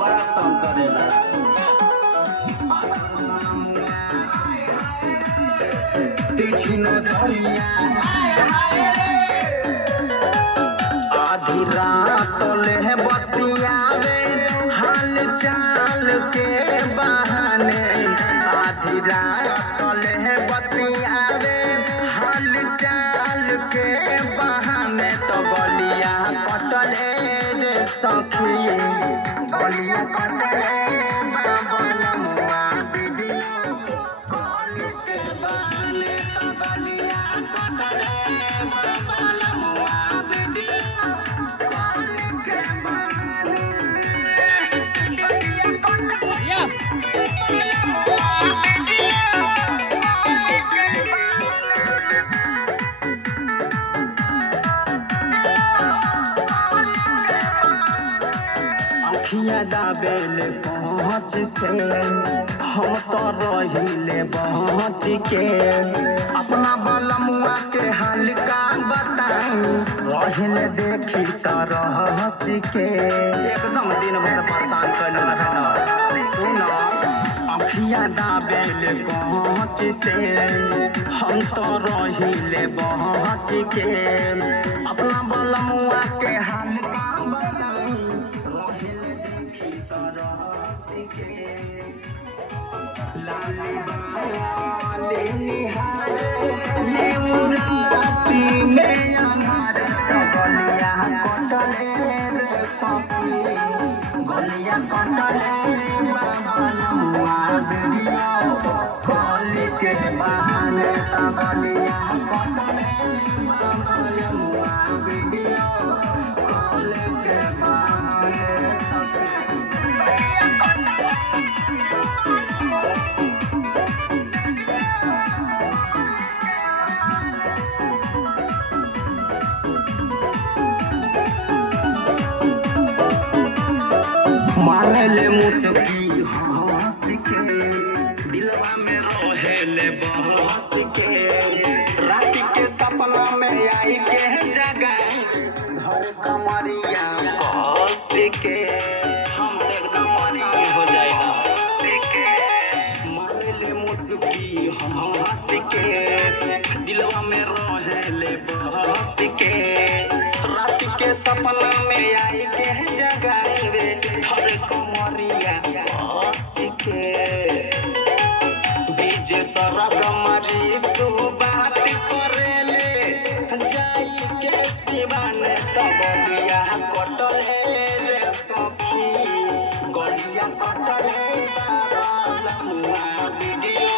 बड़ा तंग करेला। तिरछी नजरिया आधी रात ले बतियावे हाल चाल के बहाने। आधी रात ले बतियावे हाल चाल के बहाने। तो गलिया कटले रे सखी, गलिया कटले बाबलमुआ वीडियो कॉल के बहाने। तो गलिया कटले बाबलमुआ वीडियो कॉल के बहाने। गलिया कटले अखिया दाबेल पहुँच से हम तो रहिले पहुँच के। अपना बलमुआ के हाल का बताई रहिले देखी तरह हंस के। एकदम दिन भर परेशान कर रहना। सुनो अखिया दाबेल पहुँच से हम तो रहिले पहुँच के। अपना बलमुआ के हाल का बताई रहिले देखी तरह हंस के। लाली बाले निहारे लेउराती में अनार। गलिया कटले रे सखी, गलिया कटले बाबलमुआ वीडियो कॉल के बहाने। गलिया कटले बाबलमुआ वीडियो कॉल के बहाने। मारले मुस्की हंस के दिलवा में रहेले बहस के। रात के सपना में आई के जगाई घर कमरिया कस के। हम एकदम मनी हो जाएगा। मारले मुस्की हंस के दिलवा में रहेले बहस के। रात के सपना में आई के जगाई रे घर कमरिया कस के। बीज सरग मरी सुबात करेले जाई के सिवान। तो गलिया कटले रे सखी, गलिया कटले बाबलमुआ वीडियो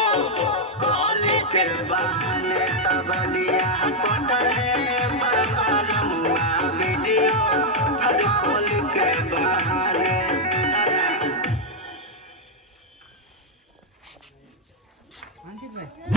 कॉल के बहाने। तो गलिया कटले